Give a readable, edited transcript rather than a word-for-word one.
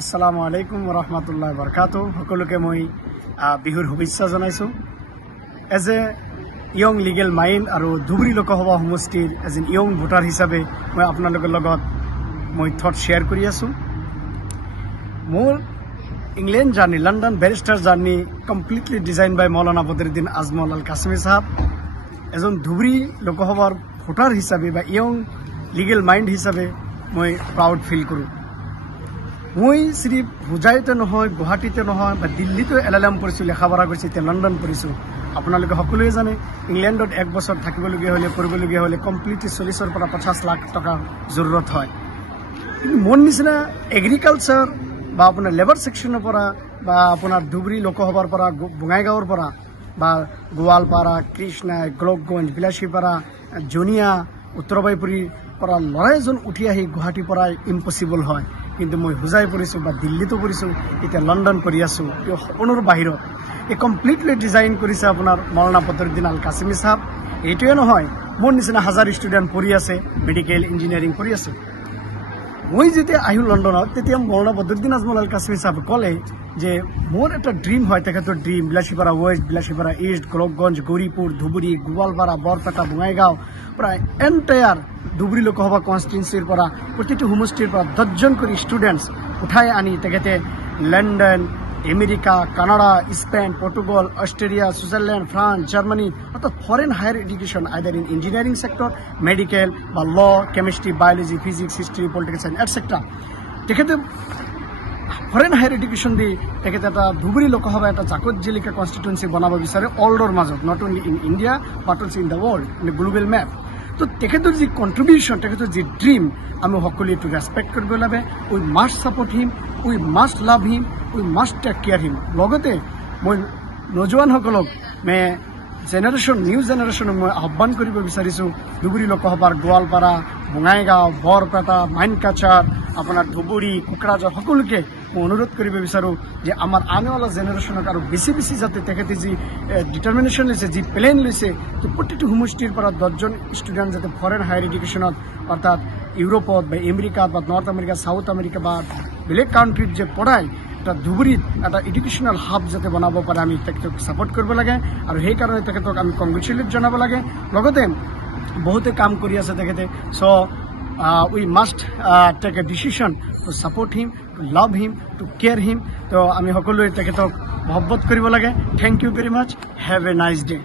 আসসালামু আলাইকুম ৰহমতুল্লাহ বৰকাতু সকলোকে মই বিহুৰ শুভেচ্ছা জনাইছোঁ as a young legal mind আৰু ধুবুৰী লোকসভা সমষ্টিৰ এজ এন ইয়ং ভোটাৰ হিচাপে মই আপোনালোকৰ লগত মই থট শ্বেয়াৰ কৰি আছোঁ মোৰ England journey London barrister journey completely design by Maulana Badruddin Ajmal Al Qasmi সাহেব এজন ধুবুৰী লোকসভাৰ ভোটাৰ হিচাপে বা ইয়ং লিগেল মাইণ্ড হিচাপে মই প্ৰাউড ফিল কৰোঁ মই সিৰিফ হুজাইতে নহয় গুৱাহাটীতে নহয় বা দিল্লীতে LLM পঢ়িছোঁ লেখা পঢ়া কৰিছোঁ এতিয়া লণ্ডন পঢ়িছোঁ আপোনালোকে সকলোৱে জানে ইংলেণ্ডত এক বছৰ থাকিবলগীয়া হ'লে কৰিবলগীয়া হ'লে কমপ্লিটলি 40 পৰা 50 লাখ টকা জৰুৰত হয় কিন্তু মোৰ নিচিনা এগ্ৰিকালচাৰ বা আপোনাৰ লেবাৰ সেকশনৰ পৰা বা আপোনাৰ ধুবুৰী লোকসভাৰ পৰা বঙাইগাঁৱৰ পৰা বা গোৱালপাৰা কৃষ্ণা গ্লকগঞ্জ বিলাসীপাৰা জনিয়া উত্তৰবাইপুৰীৰ পৰা ল'ৰা এজন উঠি আহি গুৱাহাটীৰ পৰা ইম্পচিবল হয় কিন্তু মই হুজাই পঢ়িছোঁ বা দিল্লীতো পঢ়িছোঁ এতিয়া লণ্ডন পঢ়ি আছোঁ এই সপোনৰ বাহিৰত এই কমপ্লিটলি ডিজাইন কৰিছে আপোনাৰ মৌলানা বদৰুদ্দিন আল কাশ্মী সাহেব এইটোৱে নহয় মোৰ নিচিনা হাজাৰ ষ্টুডেণ্ট পঢ়ি আছে মেডিকেল ইঞ্জিনিয়াৰিং পঢ়ি আছে মই যেতিয়া আহিলোঁ লণ্ডনত তেতিয়া মৌলানা বদৰুদ্দিন আজমল আল কাশ্মী সাহেবে ক'লে যে মোৰ এটা ড্ৰিম হয় তেখেতৰ dream Bilasipara west Bilasipara east Golakganj Gauripur Dhubri Goalpara Barpeta Bongaigaon প্ৰায় এণ্টায়াৰ ধুবুৰী লোকসভা কনষ্টিটুৱেঞ্চিৰ পৰা প্ৰতিটো সমষ্টিৰ পৰা 10জন কৰি ষ্টুডেণ্টছ উঠাই আনি তেখেতে London America Canada Spain Portugal Australia Switzerland France Germany অৰ্থাৎ foreign higher education either in engineering sector medical বা law chemistry biology physics history political science etcetera তেখেতে ফৰেন হায়াৰ এডুকেশ্যন দি তেখেতে এটা ধুবুৰী লোকসভা এটা জাকত জিলিকা কনষ্টিটুৱেঞ্চি বনাব বিচাৰে ৱৰ্ল্ডৰ মাজত not only in India but also in the world in the global map তো তেখেতৰ যি কণ্ট্ৰিবিউশ্যন তেখেতৰ যি ড্ৰিম আমি সকলোৱে এইটো ৰেচপেক্ট কৰিব লাগে we must support him we must love him we must take care him লগতে মই নজোৱানসকলক নিউ জেনেৰেশ্যনক মই আহ্বান কৰিব বিচাৰিছোঁ ধুবুৰী লোকসভাৰ গোৱালপাৰা বঙাইগাঁও বৰপেটা মাইনকাছাৰ আপোনাৰ ধুবুৰী কোকৰাঝাৰ সকলোকে মই অনুৰোধ কৰিব বিচাৰোঁ যে আমাৰ আনেৱালা জেনেৰেশ্যনক আৰু বেছি বেছি যাতে তেখেতে যি ডিটাৰমিনেশ্যন লৈছে যি প্লেন লৈছে তো প্ৰতিটো সমষ্টিৰ পৰা 10জন ষ্টুডেণ্ট যাতে ফৰেন হায়াৰ এডুকেশ্যনত অৰ্থাৎ ইউৰোপত বা আমেৰিকাত বা নৰ্থ আমেৰিকা চাউথ আমেৰিকা বা বেলেগ কাউণ্ট্ৰিত যে পঢ়ায় এটা ধুবুৰীত এটা এডুকেশ্যনেল হাব যাতে বনাব পাৰে আমি তেখেতক ছাপৰ্ট কৰিব লাগে আৰু সেইকাৰণে তেখেতক আমি কংগ্ৰেচুলেট জনাব লাগে লগতে বহুতে কাম কৰি আছে তেখেতে চ' we must take a decision to support him, to love him, to care him. তো আমি সকলোৱে তেখেতক মহব্বত কৰিব লাগে thank you very much have a nice day